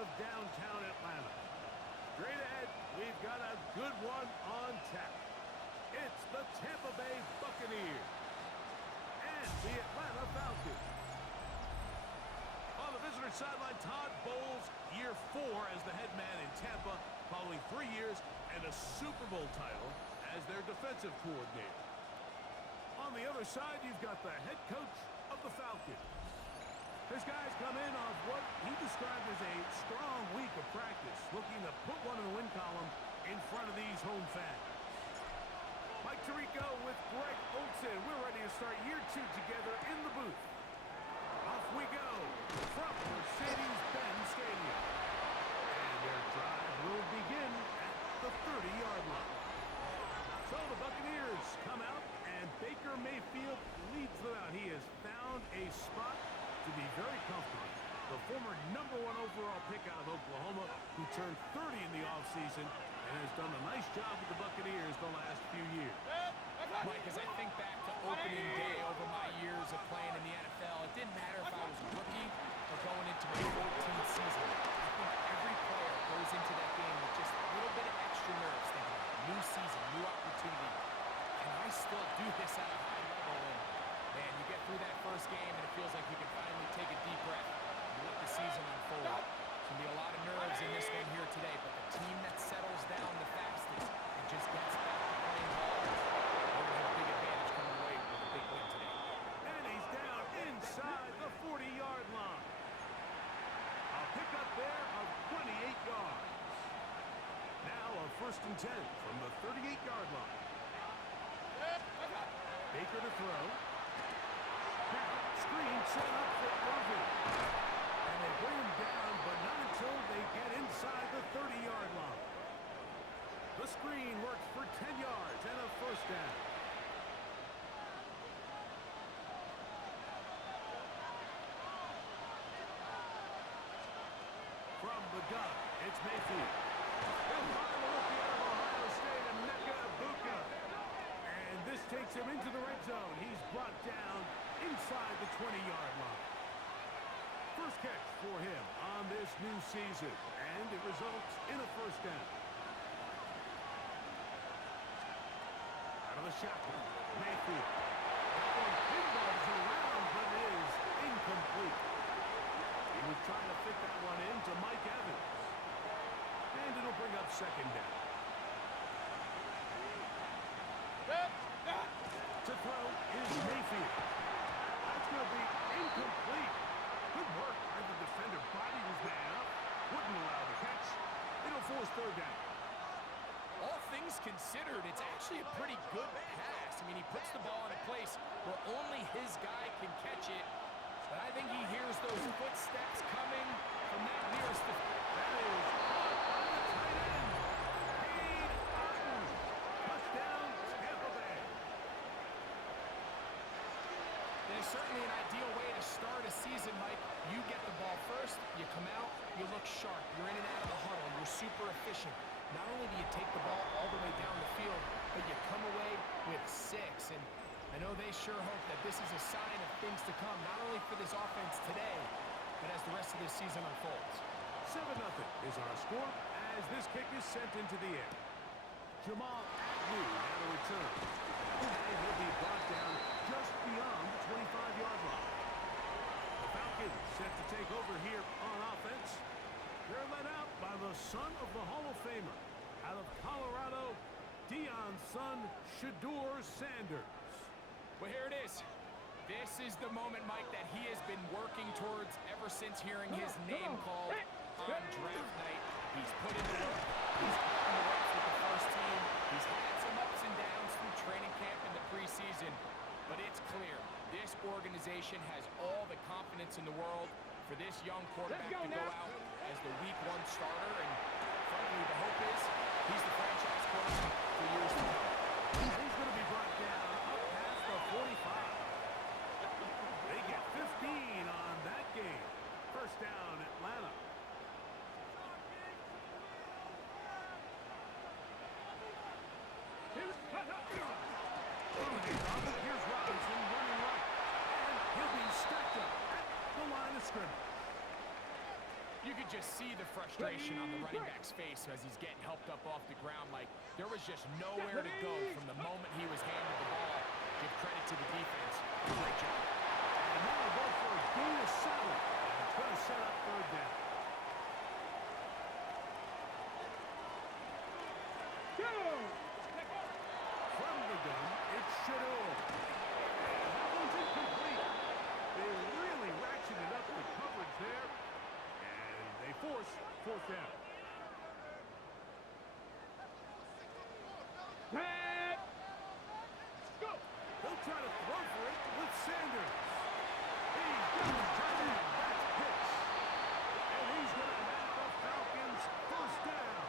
of downtown Atlanta. Straight ahead, we've got a good one on tap. It's the Tampa Bay Buccaneers and the Atlanta Falcons. On the visitor sideline, Todd Bowles, year 4 as the head man in Tampa, following 3 years and a Super Bowl title as their defensive coordinator. On the other side, you've got the head coach of the Falcons. This guy's come in off what he described as a strong week of practice, looking to put one in the win column in front of these home fans. Mike Tirico with Greg Olsen. We're ready to start year 2 together in the booth. Off we go from Mercedes-Benz Stadium. And their drive will begin at the 30-yard line. So the Buccaneers come out, and Baker Mayfield leads them out. He has found a spot to be very comfortable. The former #1 overall pick out of Oklahoma, who turned 30 in the offseason and has done a nice job with the Buccaneers the last few years. Mike, as I think back to opening day over my years of playing in the NFL, it didn't matter if I was a rookie or going into my 14th season. I think every player goes into that game with just a little bit of extra nerves, thinking, new season, new opportunity. Can I still do this at a high level? And man, you get through that first game and it feels like you can finally take a deep breath and let the season unfold. There's going to be a lot of nerves in this one here today, but the team that settles down the fastest and just gets back to playing ball, they're going to have a big advantage coming away with a big win today. And he's down inside the 40-yard line. A pickup there of 28 yards. Now a 1st and 10 from the 38-yard line. Baker to throw. Now, screen set up for Irving. And they bring him down, but not until they get inside the 30-yard line. The screen works for 10 yards and a 1st down. From the gun, it's Mayfield. He'll find the rookie out of Ohio State, Emeka Egbuka. And this takes him into the red zone. He's brought down inside the 20-yard line. First catch for him on this new season, and it results in a 1st down. Out of the shotgun, Mayfield. That one pinballs around, but it is incomplete. He was trying to fit that one in to Mike Evans. And it'll bring up 2nd down. To throw is Mayfield. That's going to be incomplete. Good work by the defender. Body was man up. Wouldn't allow the catch. It'll force 3rd down. All things considered, it's actually a pretty good pass. I mean, he puts the ball in a place where only his guy can catch it. But I think he hears those footsteps coming from that nearest. That is caught by the tight end. Cade Otton. Touchdown, Tampa Bay. It is certainly an ideal way to start a season, Mike. You get the ball first, you come out, you look sharp. You're in and out of the huddle. You're super efficient. Not only do you take the ball all the way down the field, but you come away with 6. And I know they sure hope that this is a sign of things to come, not only for this offense today, but as the rest of this season unfolds. 7-0 is our score as this kick is sent into the air. Jamal Agnew now to return. And he'll be brought down just beyond the 25-yard line. The Falcons set to take over here on offense. They're led out by the son of the Hall of Famer. Out of Colorado, Deion's son, Shedeur Sanders. Well, here it is. This is the moment, Mike, that he has been working towards ever since hearing his name called on draft night. He's put in the work. He's gotten the reps with the first team. He's had some ups and downs through training camp in the preseason. But it's clear, this organization has all the confidence in the world for this young quarterback to go out as the week 1 starter. And frankly, the hope is he's the franchise quarterback for years to come. He's going to be brought down up past the 45. They get 15 on that game. 1st down, Atlanta. Here's Robinson running right. And he'll be stacked up at the line of scrimmage. You could just see the frustration on the running back's face as he's getting helped up off the ground, Mike. There was just nowhere to go from the moment he was handed the ball. Give credit to the defense. Great job. And now they'll go for a gain of 7. And it's going to set up third down. From the gun, it's Shador. And that one's incomplete. They really ratcheted up the coverage there. And they force fourth down. They'll try to throw for it with Sanders. He's got his target. That's Pitts. And he's going to have the Falcons first down.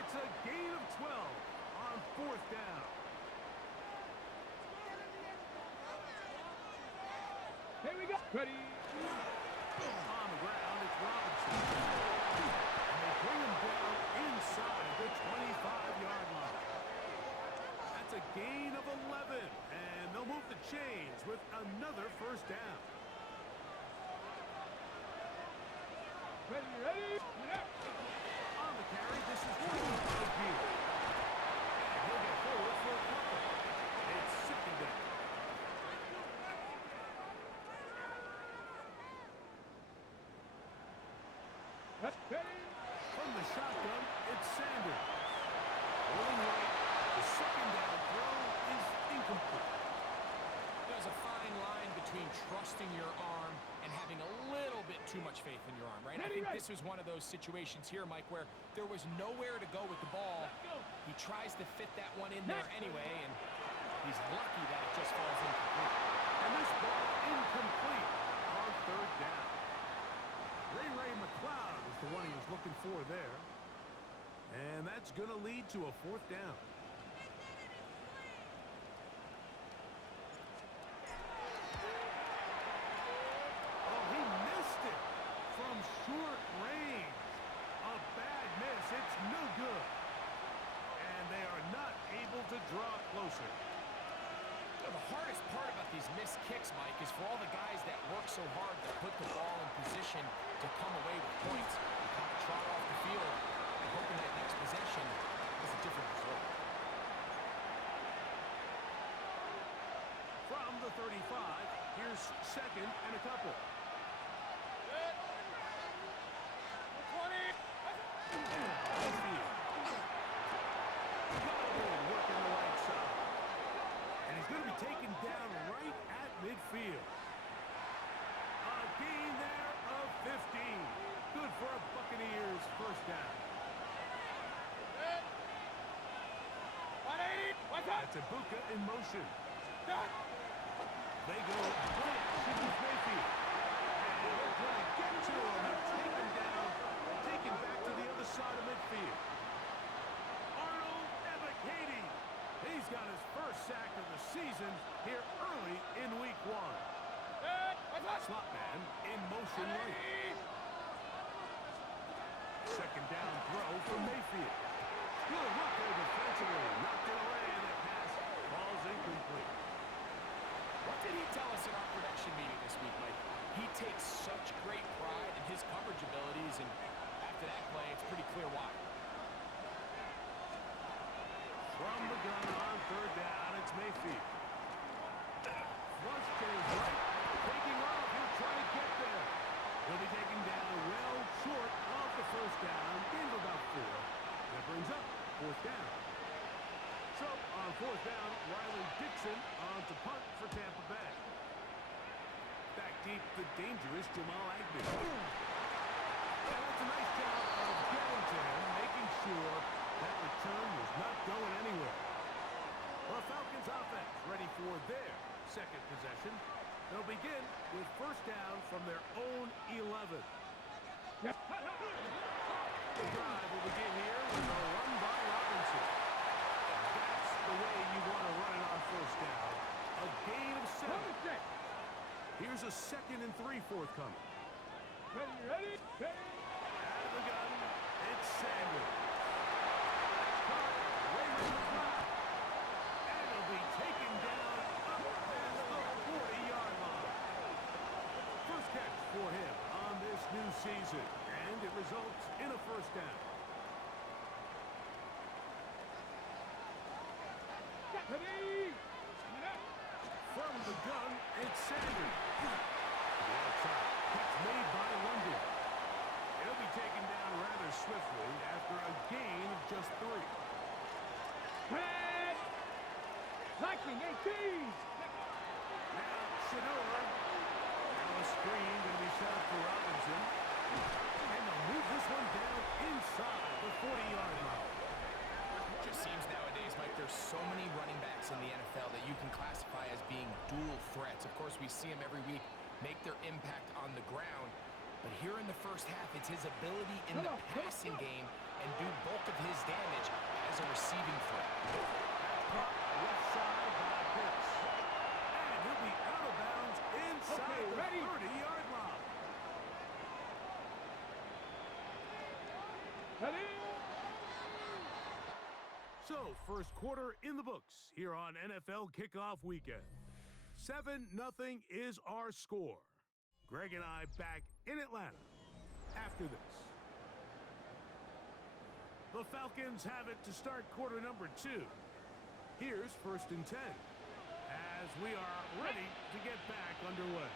It's a gain of 12 on fourth down. Here we go. Ready. On the ground, it's Robinson. And they bring him down inside the 25-yard line. That's a gain of 11. And they'll move the chains with another first down. Ready, ready. Yeah. On the carry, this is O'Neal. And he'll get forward for a couple. It's second down. Ready. From the shotgun, it's Sanders. Rolling right, the second down throw is incomplete. There's a fine line between trusting your arm and having a little bit too much faith in your arm, right? I think this was one of those situations here, Mike, where there was nowhere to go with the ball. He tries to fit that one in there anyway, and he's lucky that it just falls incomplete. And this ball incomplete on third down. Ray McLeod is the one he was looking for there. And that's going to lead to a fourth down. Oh, he missed it from short range. A bad miss. It's no good. And they are not able to draw closer. You know, the hardest part about these missed kicks, Mike, is for all the guys that work so hard to put the ball in position to come away with points. You kind of trot off the field and hoping that next possession is a different result. From the 35, here's second and a couple. 20. Working the right side. And he's going to be taken down right at midfield. A gain there of 15. Good for a Buccaneers first down. 180. What's up? That's a Bucs in motion. They go blitz to Mayfield. And they're going to get to him and take him down. Take him back to the other side of midfield. Arnold Ebiketie. He's got his first sack of the season here early in week 1. Slot man in motion late. Second down throw for Mayfield. Good look there defensively. Knocked it away, and that pass falls incomplete. What did he tell us in our production meeting this week, Mike? He takes such great pride in his coverage abilities, and after that play, it's pretty clear why. From the gun on third down, it's Mayfield. Flush to his right, taking off. He'll try to get there. He'll be taken down well short of the first down. Gain of about 4. That brings up fourth down. So, on fourth down, Riley Dixon on to punt for Tampa Bay. Back deep, the dangerous Jamal Agnew. Yeah, that's a nice job of getting to him, making sure that return was not going anywhere. Well, Falcons offense ready for their second possession. They'll begin with first down from their own 11. The drive will begin here with a run by Robinson. That's the way you want to run it on first down. A gain of 7. Here's a 2nd and 3 forthcoming. Ready. Out of the gun, it's Sanders. Caught, Raymond McLeod. And he'll be taken down up past the 40-yard line. First catch for him on this new season. and it results in a first down. Ready. Line up. From the gun, it's Sanders. To the outside. Catch made by London. He'll be taken down rather swiftly after a gain of just 3. Head. Liking 18. Now, Shador. Now a screen going to be set up for Robinson. And they'll move this one down inside the 40-yard line. It just seems nowadays, Mike, there's so many running backs in the NFL that you can classify as being dual threats. Of course, we see them every week make their impact on the ground. But here in the first half, it's his ability in the passing game and do bulk of his damage as a receiving threat. Caught left side by Bucs. And he'll be out of bounds inside the 30-yard line. Ready. So, first quarter in the books here on NFL Kickoff Weekend. 7-0 is our score. Greg and I back in Atlanta after this. The Falcons have it to start quarter number 2. Here's first and 10 as we are ready to get back underway.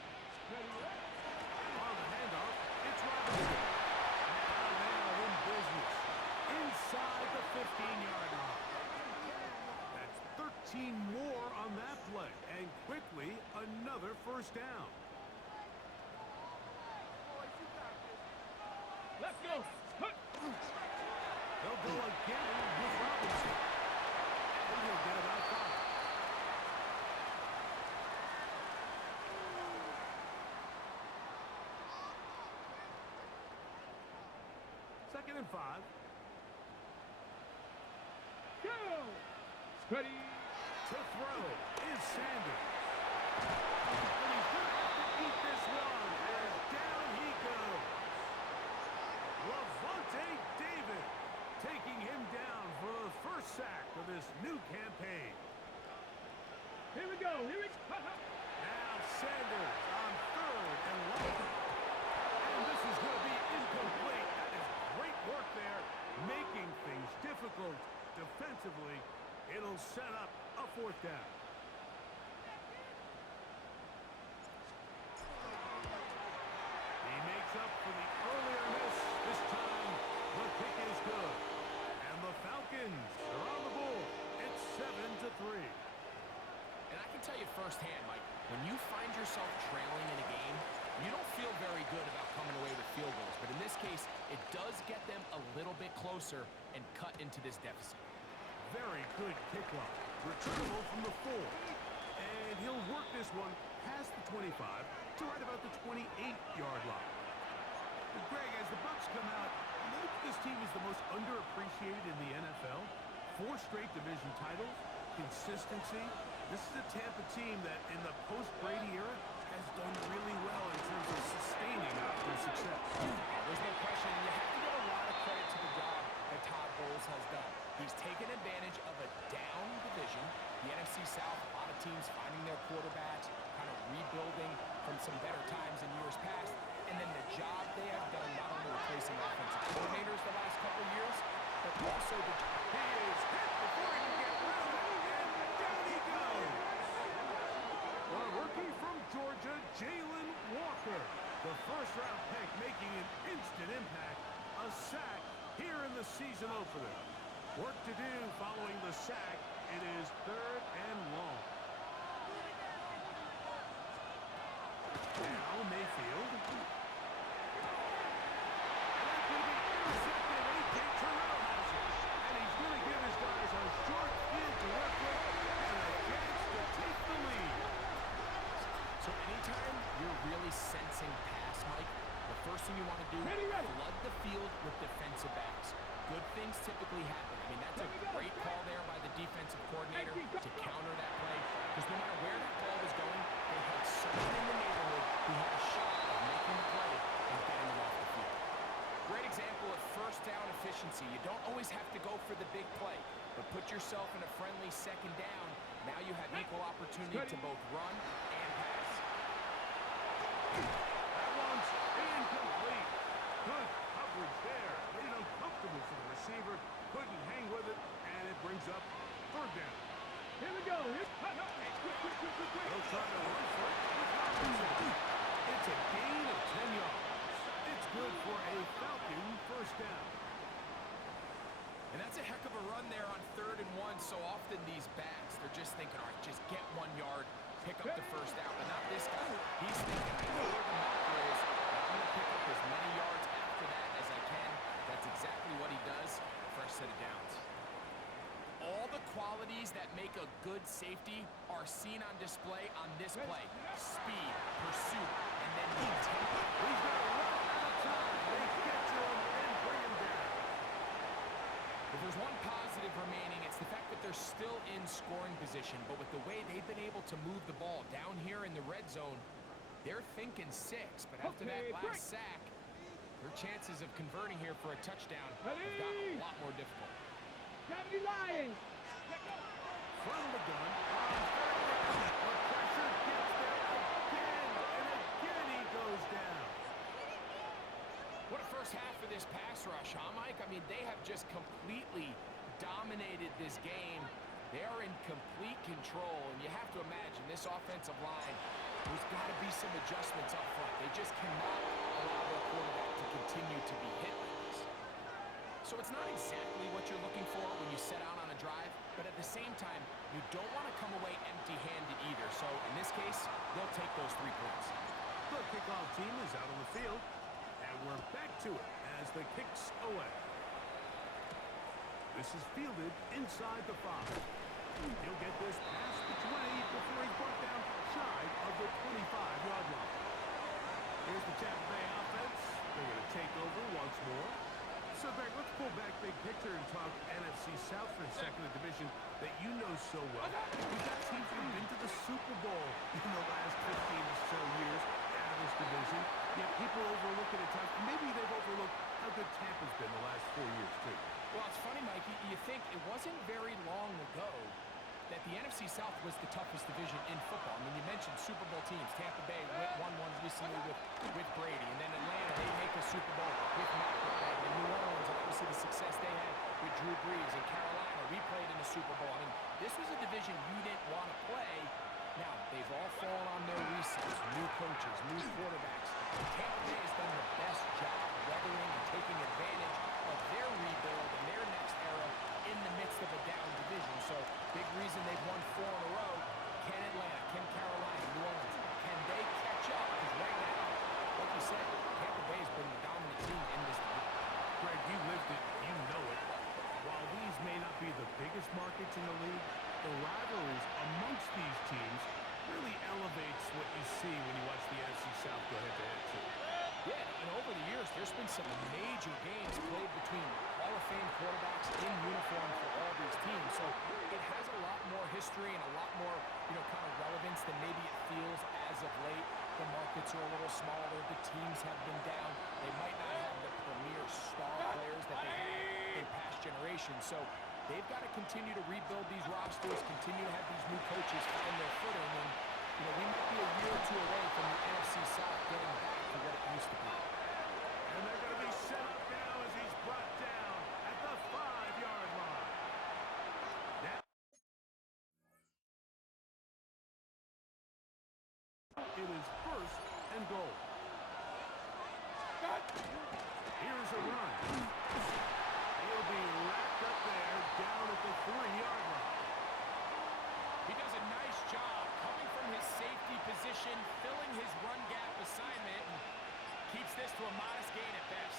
On the handoff, it's Robinson. Now they are in business inside the 15-yard line. That's 13 more on that play, and quickly another first down. Let's go. Hut. They'll go again with Robinson. And he'll get about 5. Second and 5. Go. Ready. To throw is Sanders. And he's going to have to eat this one. And down he goes. Levante David taking him down for the first sack of this new campaign. Here we go. Here we go. Now Sanders on 3rd and long. And this is going to be incomplete. That is great work there, making things difficult defensively. It'll set up a 4th down. He makes up for the earlier miss. This time, the kick is good. And the Falcons are on the board. It's 7-3. And I can tell you firsthand, Mike, when you find yourself trailing in a game, you don't feel very good about coming away with field goals. But in this case, it does get them a little bit closer and cut into this deficit. Very good kickoff. Returnable from the 4. And he'll work this one past the 25 to right about the 28-yard line. But Greg, as the Bucs come out, maybe this team is the most underappreciated in the NFL. 4 straight division titles, consistency. This is a Tampa team that in the post-Brady era has done really well in terms of sustaining their success. There's no question. You have to give a lot of credit to the job that Todd Bowles has done. He's taken advantage of a down division. The NFC South, a lot of teams finding their quarterbacks, kind of rebuilding from some better times in years past. And then the job they have done, not only replacing offensive coordinators the last couple of years, but also the... He is hit before he can get rid of it, and down he goes. The rookie from Georgia, Jalen Walker. The first-round pick making an instant impact. A sack here in the season opener. Work to do following the sack. It is 3rd and long. Now Mayfield. And that's going to be intercepted. A.J. Terrell has it. And he's going to give his guys a short field to work with and a chance to take the lead. So anytime you're really sensing pass, Mike, the first thing you want to do is flood the field with defensive backs. Good things typically happen. I mean, that's a great call there by the defensive coordinator to counter that play. Because no matter where that ball was going, they had someone in the neighborhood who had a shot of making the play and getting it off the field. Great example of first down efficiency. You don't always have to go for the big play, but put yourself in a friendly 2nd down. Now you have equal opportunity to both run and pass. That one's incomplete. Good coverage are just thinking, all right, just get 1 yard, pick up the first down. But not this guy. He's thinking, I know where the marker is, but I'm going to pick up as many yards after that as I can. That's exactly what he does. First set of downs. All the qualities that make a good safety are seen on display on this play. Speed, pursuit, and then the tempo. He's got to run out of time. They get to him and bring him down. If there's one positive remaining, it's the fact that they're still in scoring position. But with the way they've been able to move the ball down here in the red zone, they're thinking 6. But after that last sack, their chances of converting here for a touchdown have gotten a lot more difficult. Gravity Lions. From the gun, on third down. The pressure gets there again, and again he goes down. What a first half for this pass rush, huh, Mike? I mean, they have just completely dominated this game. They are in complete control, and you have to imagine this offensive line, there's got to be some adjustments up front. They just cannot allow their quarterback to continue to be hit like this. So it's not exactly what you're looking for when you set out on a drive, but at the same time, you don't want to come away empty-handed either. So in this case, they'll take those 3 points. The kickoff team is out on the field, and we're back to it as the kick's away. This is fielded inside the 5. He'll get this past the 20 before he's brought down shy of the 25-yard line. Here's the Tampa Bay offense. They're going to take over once more. So, Greg, let's pull back big picture and talk NFC South for a second, a division that you know so well. We've got teams that have been to the Super Bowl in the last 15 or so years out of this division. Yet people overlook it at times. Maybe they've overlooked how good Tampa's been the last 4 years, too. Well, it's funny, Mikey. You think it wasn't very long ago that the NFC South was the toughest division in football. I mean, you mentioned Super Bowl teams. Tampa Bay won one recently with Brady. And then Atlanta, they make a Super Bowl with Matt Ryan. And New Orleans, and obviously the success they had with Drew Brees. And Carolina, we played in the Super Bowl. I mean, this was a division you didn't want to play. Now, they've all fallen on their resets. New coaches, new quarterbacks. Tampa Bay has done the best job weathering and taking advantage of their rebuild and their next era in the midst of a down division. So, big reason they've won 4 in a row. Can Atlanta, can Carolina, New Orleans, can they catch up? Because right now, like you said, Tampa Bay has been the dominant team in this division. Greg, you lived it, you know it. While these may not be the biggest markets in the league, the rivalries amongst these teams really elevates what you see when you watch the NFC South go head-to-head, too. Yeah, and over the years, there's been some major games played between Hall of Fame quarterbacks in uniform for all these teams. So it has a lot more history and a lot more, kind of relevance than maybe it feels as of late. The markets are a little smaller. The teams have been down. They might not have the premier star players that they had in past generations. So they've got to continue to rebuild these rosters, continue to have these new coaches find their footing. And, we might be a year or 2 away from the NFC South getting back to what it used to be. And they're going to be set up now as he's brought down at the 5-yard line. Now it is 1st and goal. Here's a run. He'll be wrapped up there down at the 3-yard line. He does a nice job coming from his safety position, filling his run gap assignment, and keeps this to a modest gain at best.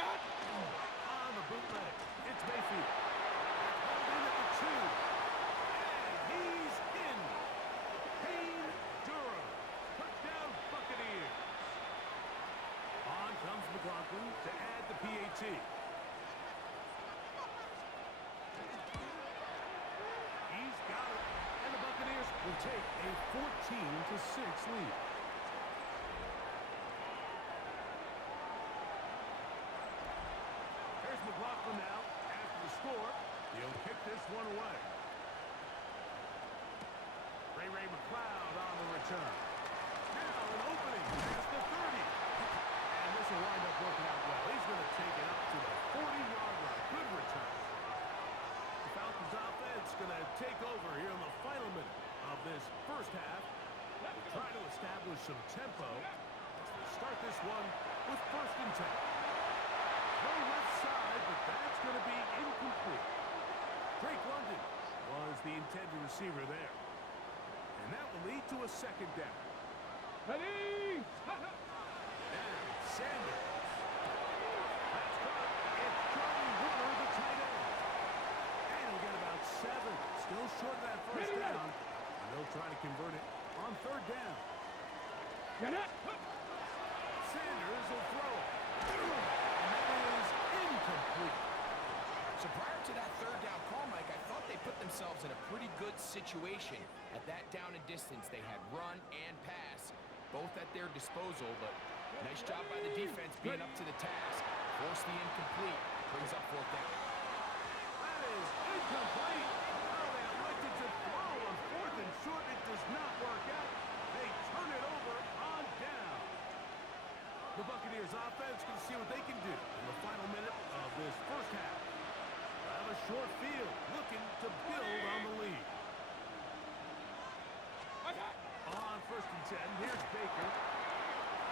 On the bootleg, it's Mayfield. Hauled in at the 2. And he's in. Payne Durham. Touchdown Buccaneers. On comes McLaughlin to add the PAT. He's got it. And the Buccaneers will take a 14-6 lead. There's McLaughlin now after the score. He'll kick this one away. Ray McLeod on the return. Now an opening past the 30. And this will wind up working out well. He's going to take it up to the 40-yard line. Good return. The Falcons offense going to take over here in the final minute of this first half. Try to establish some tempo as they start this one with 1st and 10. Throw left side, but that's going to be incomplete. Drake London was the intended receiver there. And that will lead to a second down. Ready? Now, Sanders. That's caught. It's Jordan Warner, the tight end. And he'll get about 7. Still short of that first down. And they'll try to convert it on third down. Get it. Sanders will throw it. And that is incomplete. So prior to that third down call, Mike, I thought they put themselves in a pretty good situation. At that down and distance, they had run and pass, both at their disposal, but nice job by the defense being up to the task. Force the incomplete. Brings up fourth down. That is incomplete. Oh, they elected to throw on fourth and short. It does not work out. They turn it over on down. The Buccaneers offense can see what they can do in the final minute of this first half. They have a short field, looking to build on the lead. On first and 10, here's Baker.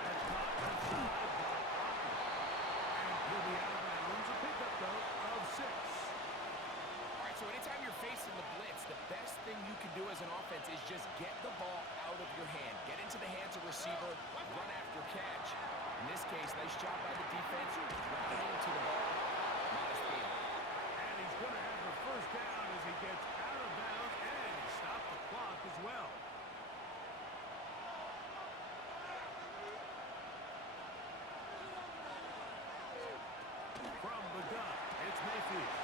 That's caught inside by Austin. And he'll be out of bounds. A pickup, though, of 6. All right, so anytime you're facing the blitz, the best thing you can do as an offense is just get the ball out of your hand. Get into the hands of receiver, run after catch. In this case, nice job by the defense, running into the ball. Modest gain. And he's going to have the first down as he gets out of bounds, and he stopped the clock as well. From the gun, it's Mayfield.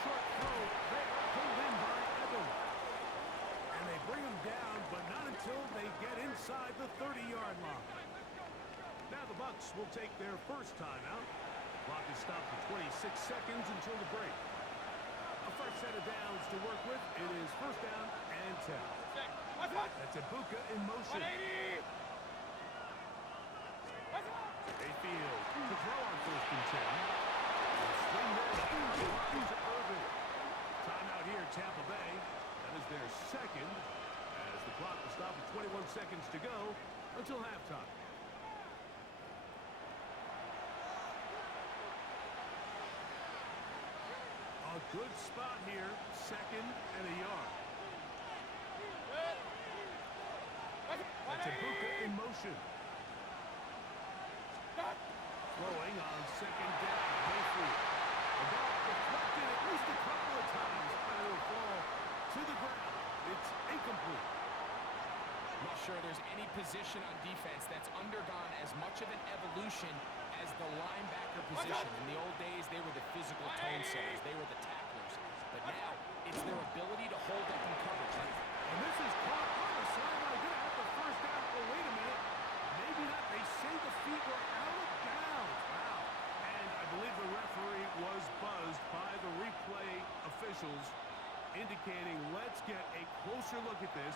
Short throw there, pulled in by Evans. And they bring him down, but not until they get inside the 30-yard line. Now the Bucs will take their first timeout. Clock is stopped for 26 seconds until the break. A fresh set of downs to work with. It is first down and 10. That's a Bucs in motion. Mayfield to throw on first and 10. Swing this to Irvin. Timeout here, Tampa Bay. That is their second, as the clock will stop at 21 seconds to go until halftime. A good spot here, second and a yard. That's a Bucs in motion. Throwing on second down, Mayfield. The ball deflected at least a couple of times, but it will fall to the ground. It's incomplete. I'm not sure there's any position on defense that's undergone as much of an evolution as the linebacker position. In the old days, they were the physical tone setters. They were the tacklers. But now, it's their ability to hold up in coverage. And this is caught on the sideline. Going to have the first down. Oh, wait a minute. Maybe not. They say the feet were out of bounds. Wow. And I believe the referee was buzzed by the replay officials, indicating let's get a closer look at this.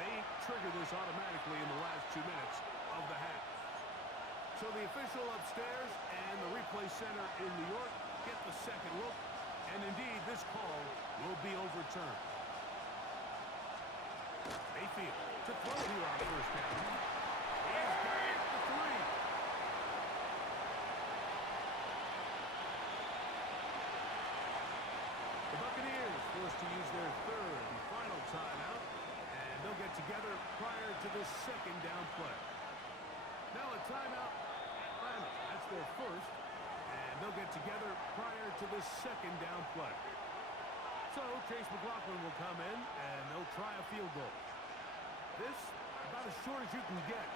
They trigger this automatically in the last 2 minutes of the half. So the official upstairs and the replay center in New York get the second look. And indeed, this call will be overturned. Mayfield to throw here on first down. He's got it for 3. The Buccaneers forced to use their third and final timeout. And they'll get together prior to this second down play. Now a timeout. That's their first. And they'll get together prior to this second down play. So Chase McLaughlin will come in, and they'll try a field goal. This, about as short as you can get.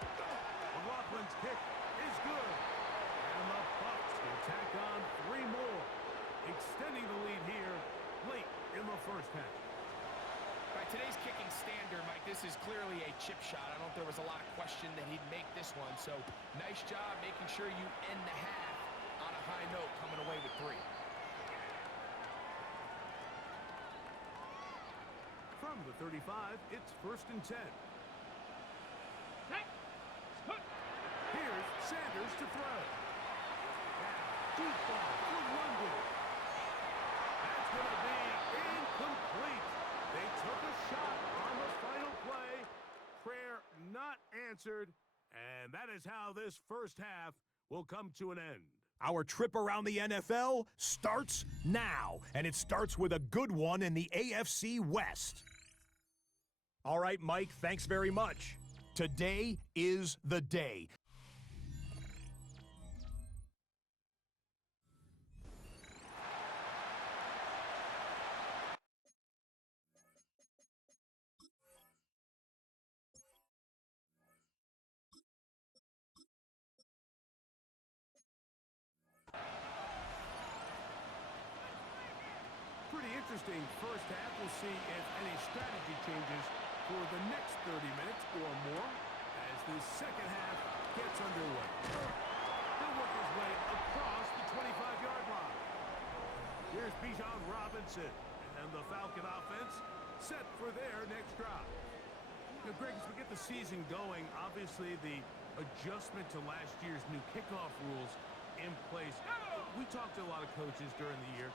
McLaughlin's kick is good. And the Bucs will tack on 3 more, extending the lead here late in the first half. By today's kicking standard, Mike, this is clearly a chip shot. I don't know if there was a lot of question that he'd make this one. So nice job making sure you end the half on a high note, coming away with 3. From the 35, it's first and 10. Here's Sanders to throw. Now, deep ball for London. That's going to be incomplete. They took a shot on the final play. Prayer not answered. And that is how this first half will come to an end. Our trip around the NFL starts now, and it starts with a good one in the AFC West. All right, Mike, thanks very much. Today is the day. Pretty interesting first half. We'll see if any strategy changes for the next 30 minutes or more as this second half gets underway. He'll work his way across the 25-yard line. Here's Bijan Robinson, and the Falcon offense set for their next drive. Now, Greg, as we get the season going, obviously the adjustment to last year's new kickoff rules in place. We talked to a lot of coaches during the year.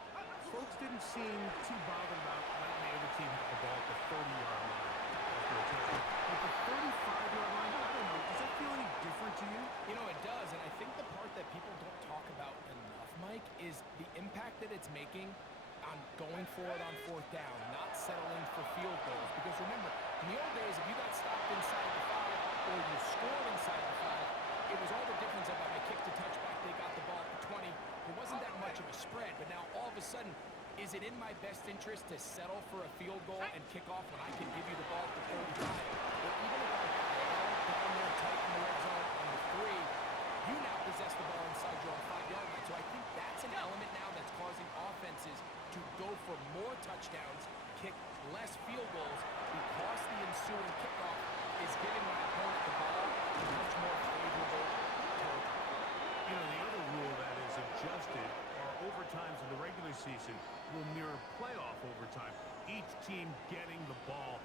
Folks didn't seem too bothered about letting the other team have the ball at the 30-yard line after a touchdown. But the 35-yard line, I don't know, does that feel any different to you? You know, it does, and I think the part that people don't talk about enough, Mike, is the impact that it's making on going for it on fourth down, not settling for field goals. Because remember, in the old days, if you got stopped inside the 5 or you scored inside the 5, it was all the difference of I kicked a touchback, they got the ball at the 20. It wasn't that much of a spread, but now all of a sudden, is it in my best interest to settle for a field goal and kick off when I can give you the ball at the 35? But even if I fail down there tight in the red zone on the 3, you now possess the ball inside your own 5-yard line. So I think that's an element now that's causing offenses to go for more touchdowns, kick less field goals, because the ensuing kickoff is giving my opponent the ball in much more favorable territory. You know, the other rule that is adjusted are overtimes in the regular season will mirror playoff overtime. Each team getting the ball.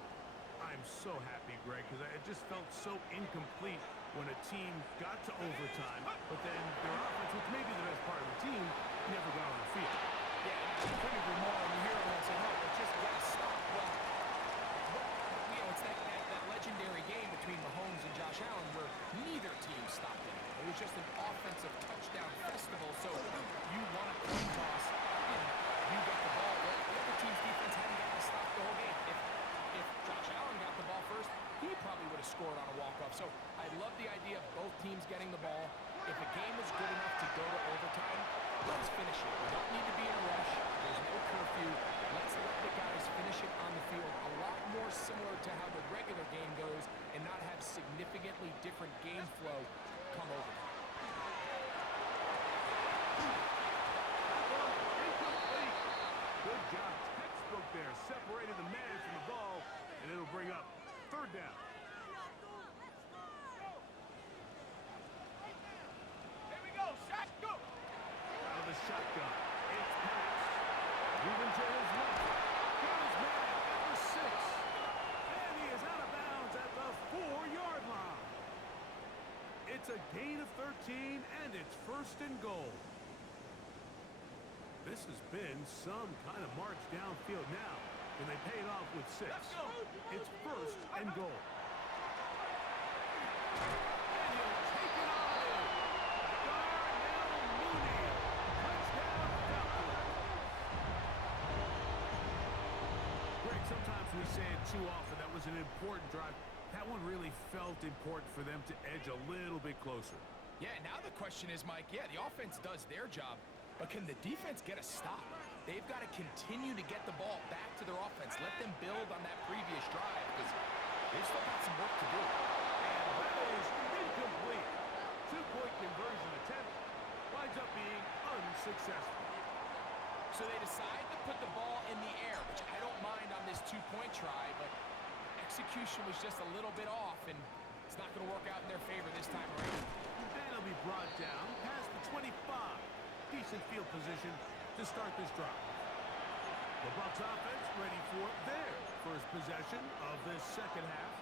I'm so happy, Greg, because it just felt so incomplete when a team got to overtime, but then their offense, which may be the best part of the team, never got on the field. Yeah, I couldn't agree more. And you hear everyone say, no, but just get a stop. Well, you know, it's that legendary game between Mahomes and Josh Allen where neither team stopped it. It was just an offensive touchdown festival, so you won a coin toss and you get the ball. Well, the other team's defense hadn't gotten a stop the whole game. If Josh Allen got the ball first, he probably would have scored on a walk-off. So I love the idea of both teams getting the ball. If a game is good enough to go to overtime, let's finish it. We don't need to be in a rush. There's no curfew. Let's let the guys finish it on the field. A lot more similar to how the regular game goes and not have significantly different game flow come over. Incomplete. Good job. Textbook there. Separated the man from the ball, and it'll bring up third down. Here we go, shot, go! Out of the shotgun. It's passed. Moving to his left. Got his man at the 6. And he is out of bounds at the 4-yard line. It's a gain of 13, and it's first and goal. This has been some kind of march downfield now, and they pay it off with 6. It's first and goal. And he'll take it on in. Darnell Mooney. Touchdown Falcons. Greg, sometimes we say it too often. That was an important drive. That one really felt important for them to edge a little bit closer. Yeah, now the question is, Mike, yeah, the offense does their job, but can the defense get a stop? They've got to continue to get the ball back to their offense. Let them build on that previous drive because they've still got some work to do. And that is incomplete. 2-point conversion attempt winds up being unsuccessful. So they decide to put the ball in the air, which I don't mind on this 2-point try, but execution was just a little bit off, and it's not going to work out in their favor this time around. Then he'll be brought down past the 25. Decent field position to start this drive. The Bucs offense ready for their first possession of this second half.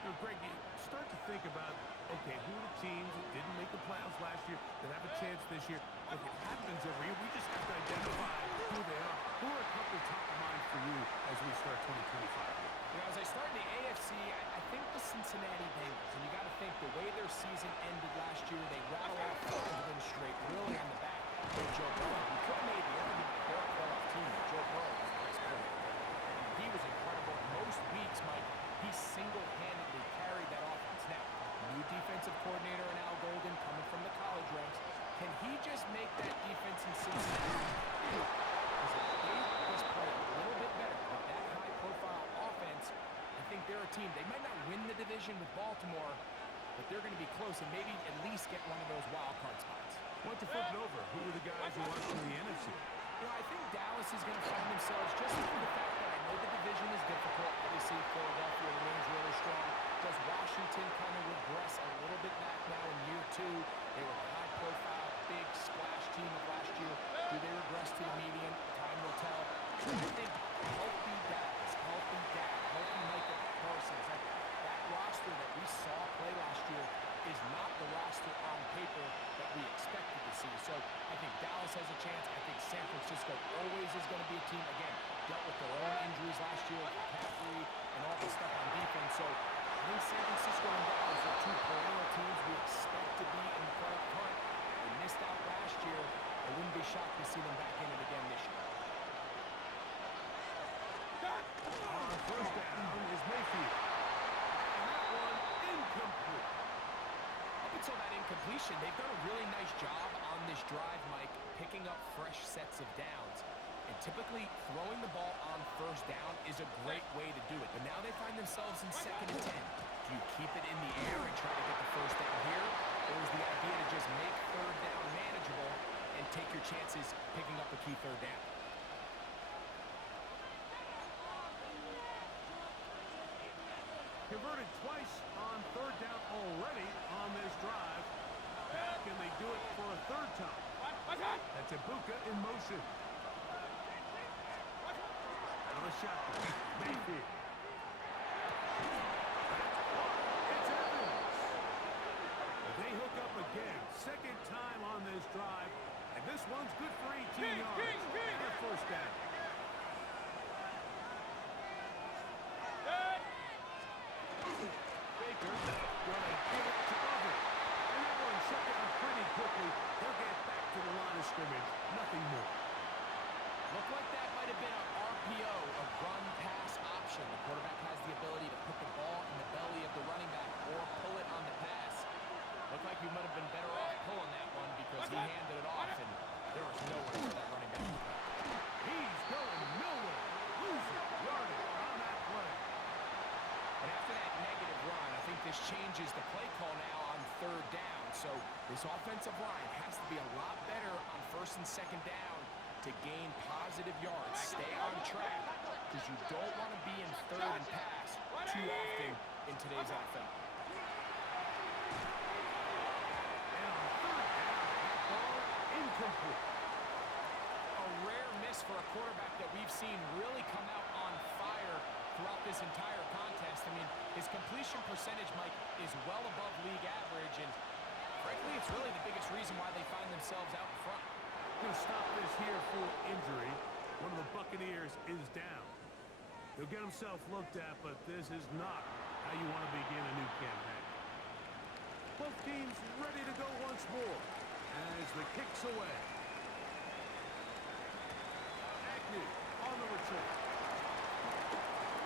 You know, Greg, you start to think about, okay, who are the teams that didn't make the playoffs last year that have a chance this year? Look, it happens every year. We just have to identify who they are. Who are a couple top of mind for you as we start 2025? You know, as I start in the AFC, I think the Cincinnati Bengals, and you got to think the way their season ended last year, they rattled off 5 wins straight, really on the back with Joe Burrow. We could have made the argument that they're a playoff team, and Joe Burrow was the best player. He was incredible. Most weeks, Mike, he single-handedly carried that offense. Now, new defensive coordinator in Al Golden coming from the college ranks. Can he just make that defense in Cincinnati? Because if they just play a little bit better with that high-profile offense, I think they're a team. They might not win the division with Baltimore, but they're going to be close and maybe at least get one of those wild card spots. Want to flip it over. Who are the guys who are in the NFC? You know, I think Dallas is going to find themselves just from the fact that I know the division is difficult. Obviously, Philadelphia remains really strong. Does Washington kind of regress a little bit back now in year two? They were a high-profile, big splash team of last year. Do they regress to the median? Time will tell. I think healthy Dallas, healthy Dak, healthy Micah Parsons, that roster that we saw play last year is not the roster on paper that we expected to see. So I think Dallas has a chance. I think San Francisco always is going to be a team, again, dealt with their own injuries last year with McCaffrey and all the stuff on defense. So I think San Francisco and Dallas are two perennial teams we expect to be in the playoff hunt. They missed out last year. I wouldn't be shocked to see them back in it again this year. On first down is Mayfield. And that one incomplete. Up until that incompletion, they've done a really nice job on this drive, Mike, picking up fresh sets of downs. And typically, throwing the ball on first down is a great way to do it. But now they find themselves in 2nd and 10. Do you keep it in the air and try to get the first down here? Or is the idea to just make 3rd down manageable and take your chances picking up a key 3rd down? Converted twice on 3rd down already on this drive. Back and they do it for a 3rd time. That's Ibuka in motion. Out of the shotgun. Mayfield. It's Evans. They hook up again. 2nd time on this drive. And this one's good for 18 yards. And a 1st down. Baker gonna give it to Oven. And that one shut down pretty quickly. They'll get back to the line of scrimmage. Nothing more. Looked like that might have been an RPO, a run-pass option. The quarterback has the ability to put the ball in the belly of the running back or pull it on the pass. Looked like he might have been better off pulling that one because he handed it off, and there was nowhere for that running back to go. He's going nowhere. Losing yardage on that play. And after that negative run, I think this changes the play call now on 3rd down. So this offensive line has to be a lot better on 1st and 2nd down to gain positive yards. Stay on track because you don't want to be in 3rd and pass too often in today's NFL. And on 3rd down, that ball incomplete. A rare miss for a quarterback that we've seen really come out on fire throughout this entire contest. I mean, his completion percentage, Mike, is well above league average, and frankly, it's really the biggest reason why they find themselves out in front. Going to stop this here for injury. One of the Buccaneers is down. He'll get himself looked at, but this is not how you want to begin a new campaign. Both teams ready to go once more as the kick's away. Agnew on the return.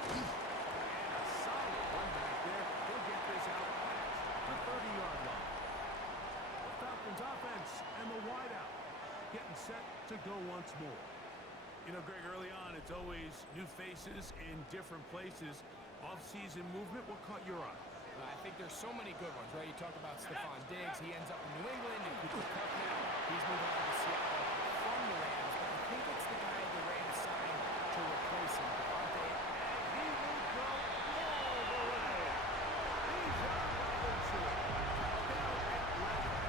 And a solid run back there. He'll get this out past the 30-yard line. The Falcons offense and the wideout getting set to go once more. You know, Greg, early on, it's always new faces in different places. Off-season movement, what caught your eye? I think there's so many good ones, right? You talk about Stephon Diggs. He ends up in New England, and Cooper Kupp now. He's moving on to Seattle from the Rams, but I think it's the guy the Rams signed to replace him, Devontae. And he will go all the way. Bijan Robinson. Down at left.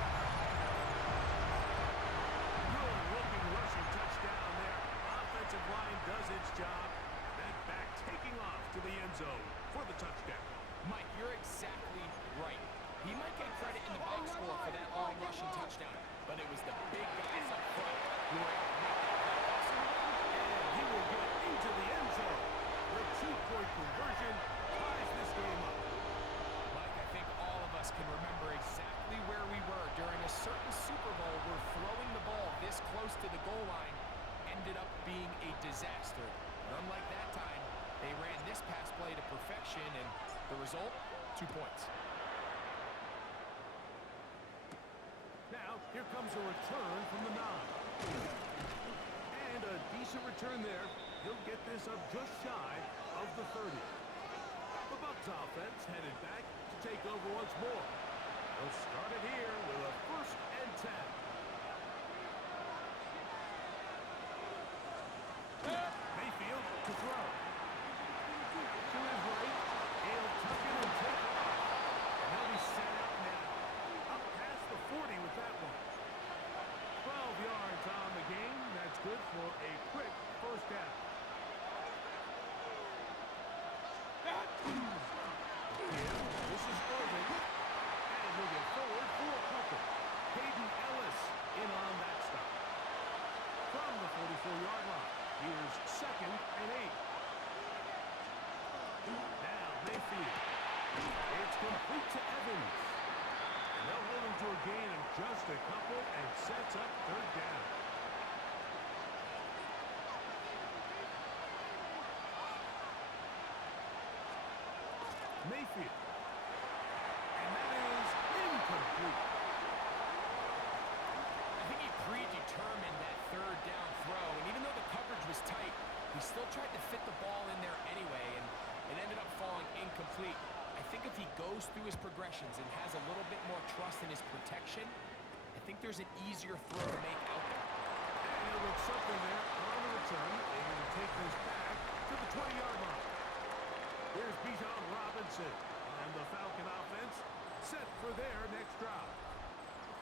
Good-looking rushing touchdown there. Offensive line does its job. That back taking off to the end zone for the touchdown. Mike, you're exactly right. He might get credit in the box score for that long rushing touchdown, but it was the big guys up front who were able to make that play. And he will get into the end zone. The 2-point conversion ties this game up. Mike, I think all of us can remember exactly where we were during a certain Super Bowl where throwing the ball this Here comes a return from the 9. And a decent return there. He'll get this up just shy of the 30. The Bucs offense headed back to take over once more. They'll start it here with a 1st and 10. Mayfield to throw. To his right. He'll tuck it and take it off. And he'll be set up now. Up past the 40 with that one. 12 yards on the game. That's good for a quick 1st down. This is Irving. And he'll get forward for a couple. Hayden Ellis in on that stop. From the 44-yard line. Here's 2nd and 8. Now Mayfield. It's complete to Evans. And they'll hold him to a gain of just a couple and sets up 3rd down. Mayfield. And that is incomplete. I think he predetermined that 3rd down throw, and even though the coverage was tight, he still tried to fit the ball in there anyway, and it ended up falling incomplete. I think if he goes through his progressions and has a little bit more trust in his protection, I think there's an easier throw to make out there. And it looks something there on the return. They're going to take this back to the 20-yard line. Here's Bijan Robinson, and the Falcon offense set for their next drive.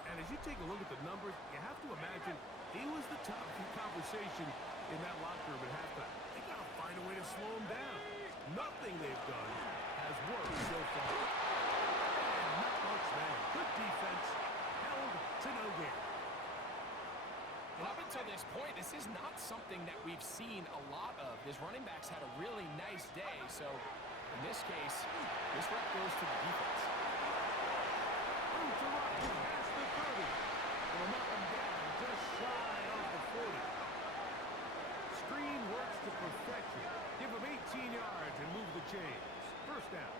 And as you take a look at the numbers, you have to imagine he was the top conversation in that locker room at halftime. They got to find a way to slow him down. Nothing they've done has worked so far. And not much there. Good defense, held to no gain. Well, up until this point, this is not something that we've seen a lot of. His running backs had a really nice day, so in this case, this rep goes to the defense. Room to run, past the 30. Will knock him down just shy of the 40. Screen works to perfection. Give him 18 yards and move the chains. 1st down.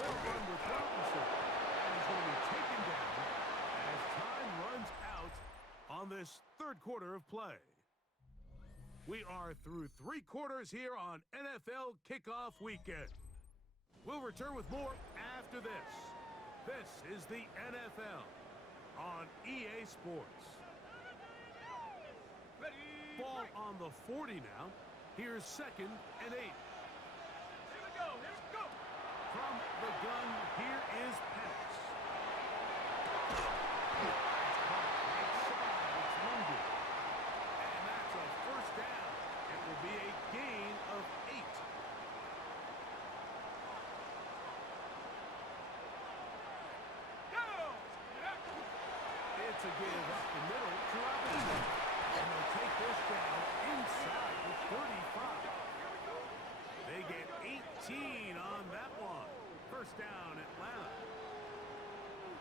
They'll run with Robinson. And he's going to be taken down as time runs out on this 3rd quarter of play. We are through 3 quarters here on NFL Kickoff Weekend. We'll return with more after this. This is the NFL on EA Sports. Ball on the 40 now. Here's 2nd and 8. Here we go. Here we go. From the gun, here is Penix. It's Lundy. And that's a 1st down. It will be a gain of 8. It's a give up the middle to Robinson. And they'll take this down inside the 35. They get 18 on that one. 1st down, Atlanta.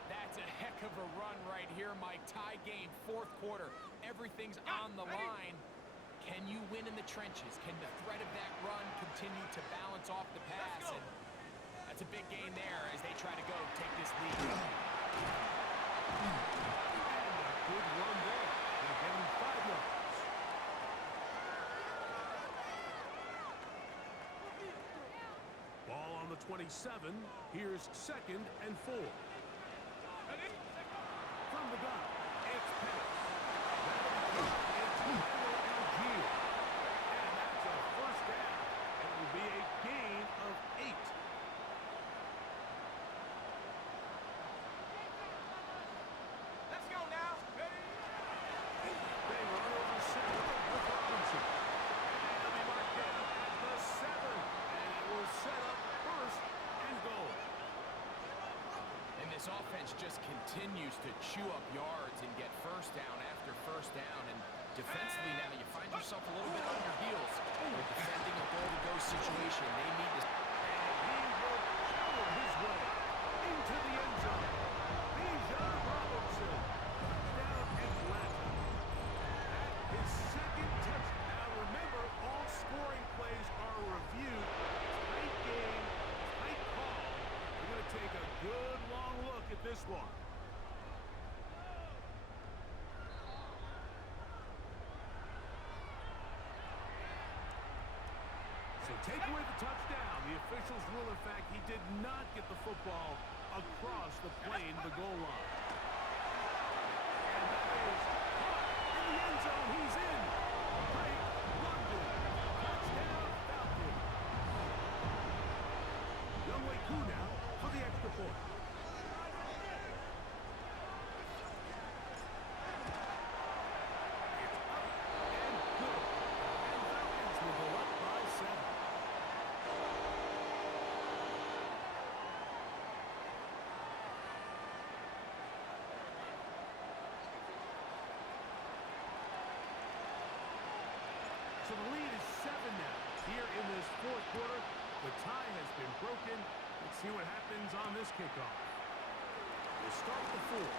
That's a heck of a run right here, Mike. Tie game, 4th quarter. Everything's on the line. Can you win in the trenches? Can the threat of that run continue to balance off the pass? And that's a big gain there as they try to go take this lead. And a good run there. They're getting 5 yards. Ball on the 27. Here's 2nd and 4. From the gun, it's Penix. It's Tyler Algier. And that's a 1st down. It will be a gain of 8. Let's go now. Ready? They run over 7 with Robinson. And he'll be marked down at the 7. And it will set up 1st and goal. And this offense just continues to chew up yards and get 1st down after 1st down. And defensively now, you find yourself a little bit on your heels. With defending a goal-to-go situation, they need to... And he will power his way into the end zone. Bijan Robinson, touchdown Atlanta. At his 2nd touchdown. Now remember, all scoring plays are reviewed. Take away the touchdown. The officials rule, in fact, he did not get the football across the plane, the goal line. And that is caught in the end zone. He's in. Great London. Touchdown, Falcons. Youngway Koo now for the extra point. So the lead is 7 now. Here in this fourth quarter, the tie has been broken. Let's see what happens on this kickoff. We'll start the fourth.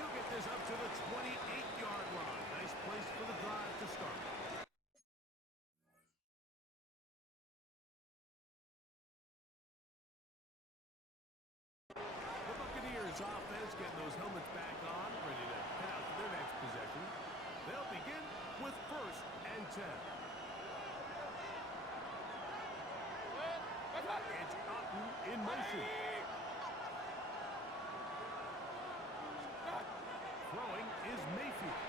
He'll get this up to the 28-yard line. Nice place for the drive to start. The Buccaneers offense getting those helmets back on, ready to head out to their next possession. They'll begin with 1st and 10. It's Otten in motion. Throwing is Mayfield.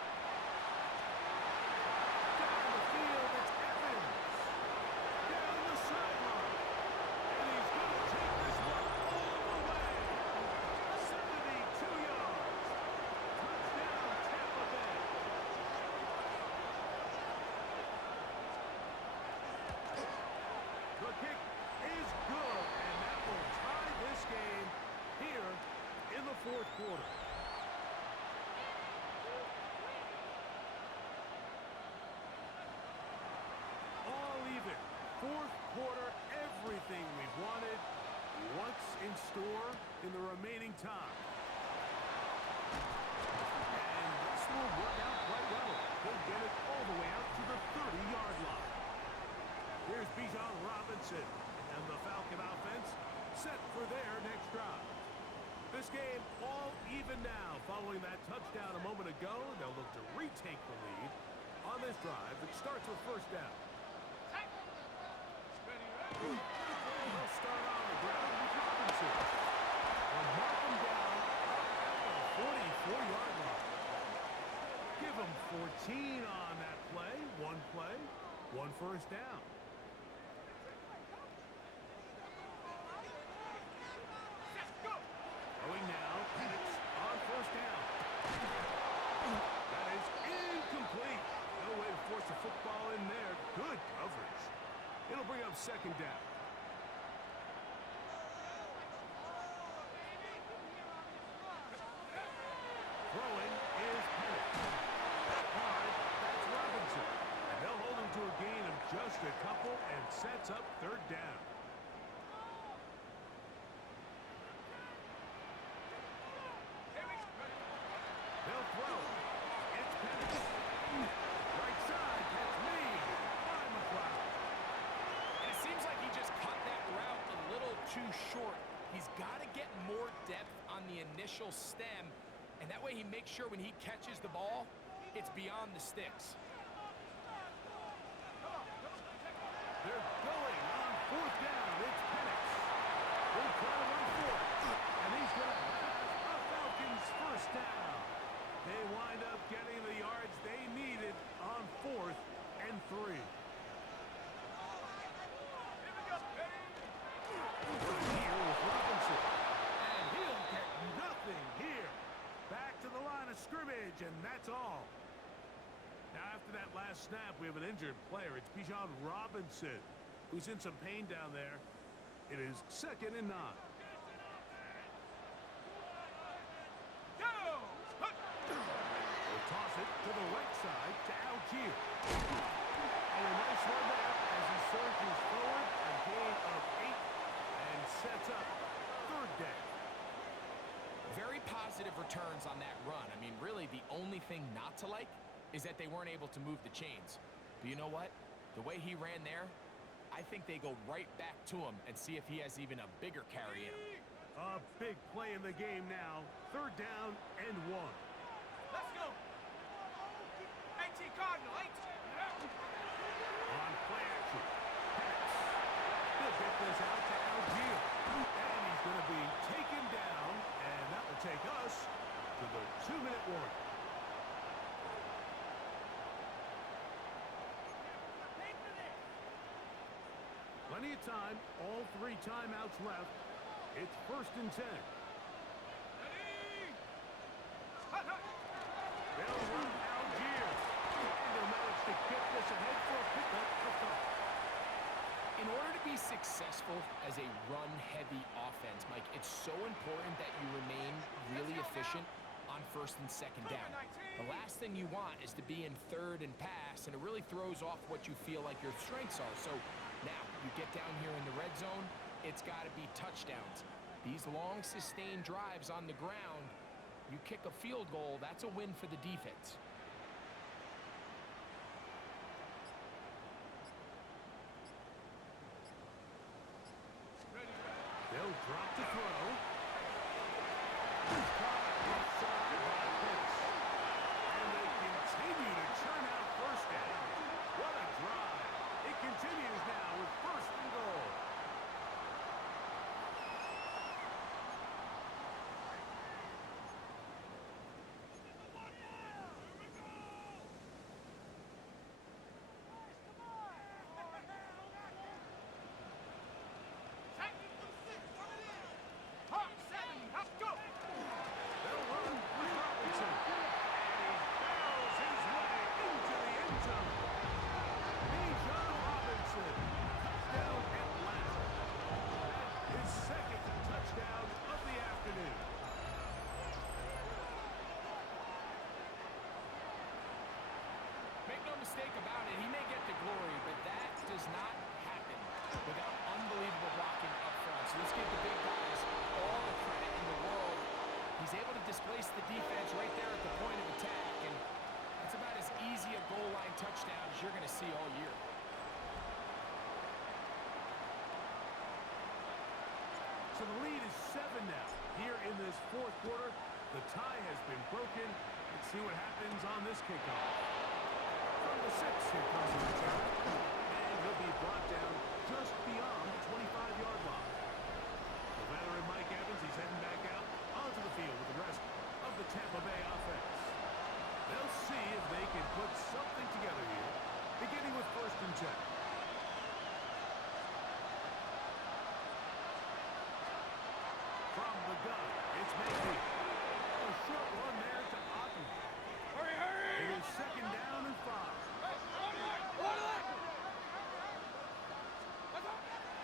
Down the field, it's Evans. Down the sideline. And he's going to take this one all the way. 72 yards. Touchdown, Tampa Bay. The kick is good, and that will tie this game here in the fourth quarter. All even. Fourth quarter, everything we've wanted. What's in store in the remaining time? And this will work out quite well. He'll get it all the way out to the 30-yard line. Here's Bijan Robinson, and the Falcon offense set for their next drive. This game all even now following that touchdown a moment ago. They'll look to retake the lead on this drive that starts with 1st down. They'll start on the ground with Robinson. They'll mark him down up at the 44-yard line. Give him 14 on that play. One 1st down. Going now, Penix on 1st down. That is incomplete. No way to force a football in there. Good coverage. It'll bring up 2nd down. Throwing is Penix. Hard, that's Robinson. And they'll hold him to a gain of just a couple and sets up 3rd down. They'll throw. It's Penix. Right side, that's me. By McLeod. And it seems like he just cut that route a little too short. He's got to get more depth on the initial stem, and that way he makes sure when he catches the ball, it's beyond the sticks. They're going on 4th down. It's Penix. They'll try to run for it. And he's going to have a Falcons 1st down. They wind up getting the yards they needed on 4th and 3. Here with Robinson. And he'll get nothing here. Back to the line of scrimmage, and that's all. Now, after that last snap, we have an injured player. It's Bijan Robinson, who's in some pain down there. It is 2nd and 9. They'll toss it to the right side to Algier. And a nice one there as he surges forward, a gain of 8, and sets up 3rd down. Very positive returns on that run. I mean, really, the only thing not to like is that they weren't able to move the chains. But you know what? The way he ran there, I think they go right back to him and see if he has even a bigger carry in him. A big play in the game now. 3rd down and 1. Let's go. 18 Cardinal, 18. On play action. Penix. Plenty of time. All 3 timeouts left. It's 1st and 10. They'll run Algier. And they'll manage to get this ahead for a pickup of 5. In order to be successful as a run-heavy offense, Mike, it's so important that you remain really efficient on 1st and 2nd down. The last thing you want is to be in 3rd and pass, and it really throws off what you feel like your strengths are. So now you get down here in the red zone, it's got to be touchdowns. These long, sustained drives on the ground, you kick a field goal, that's a win for the defense. They'll drop to throw. Caught offside by Bucs. And they continue to churn out 1st down. What a drive. It continues now with 1st and goal. They'll run with Robinson. And he barrels his way into the end zone. Bijan Robinson. Touchdown Atlanta. That is 2nd touchdown of the afternoon. Make no mistake about it, he may get the glory, but that does not happen without unbelievable blocking up front. So let's give the big guys all the credit in the world. He's able to displace the defense right there at the point of attack, and that's about as easy a goal line touchdown as you're going to see all year. So the lead is 7 now. Here in this 4th quarter, the tie has been broken. Let's see what happens on this kickoff. From the 6, here comes the return. And he'll be brought down just beyond the 25-yard line. The veteran Mike Evans, he's heading back out onto the field with the rest of the Tampa Bay offense. They'll see if they can put something together here, beginning with 1st and 10. From the gun, it's Mayfield. A short one there to Otten. Hurry, hurry! It is 2nd down and 5.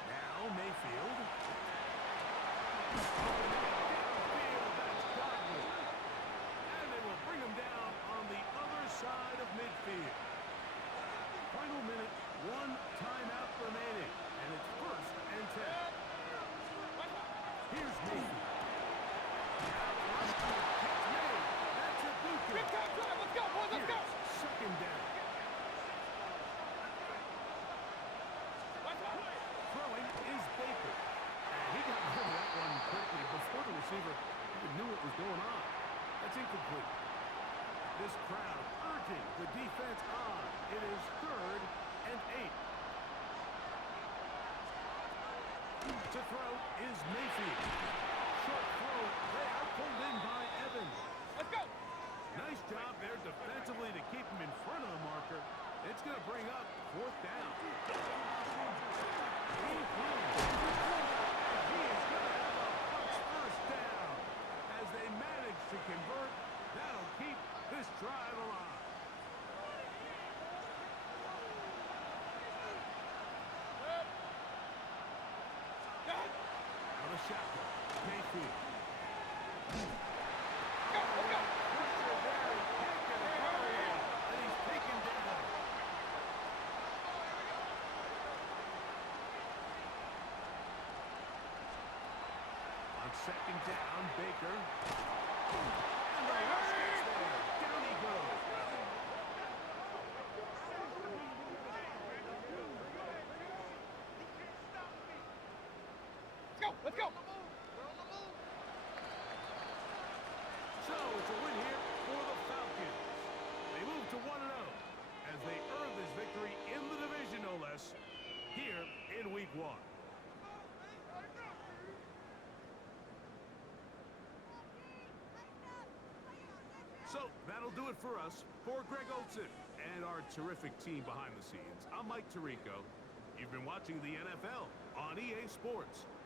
Now Mayfield. Downfield, that's Gardner. And they will bring him down on the other side of midfield. Final minute, 1 timeout remaining. And it's 1st and 10. Here's Mayfield. Now the run gets made. That's a Bucs. Big time drive. Let's go, boys. Let's go. Here's 2nd down. Throwing is Baker. And he got rid of that one quickly before the receiver even knew what was going on. That's incomplete. This crowd urging the defense on. It is 3rd and 8. To throw is Mayfield. Short throw there, pulled in by Evans. Let's go. Nice job there defensively to keep him in front of the marker. It's going to bring up 4th down. He throws. And he is going to have a Bucs 1st down. As they manage to convert, that'll keep this drive alive. On the shotgun, Mayfield. Let's go. Pressure there, he can't get a hurry in, and he's taken down. On 2nd down, Baker. And the rush gets there. Down he goes. Let's go. So it's a win here for the Falcons. They move to 1-0 as they earn this victory in the division, no less, here in Week 1. So that'll do it for us. For Greg Olson and our terrific team behind the scenes, I'm Mike Tirico. You've You've been watching the NFL on EA Sports.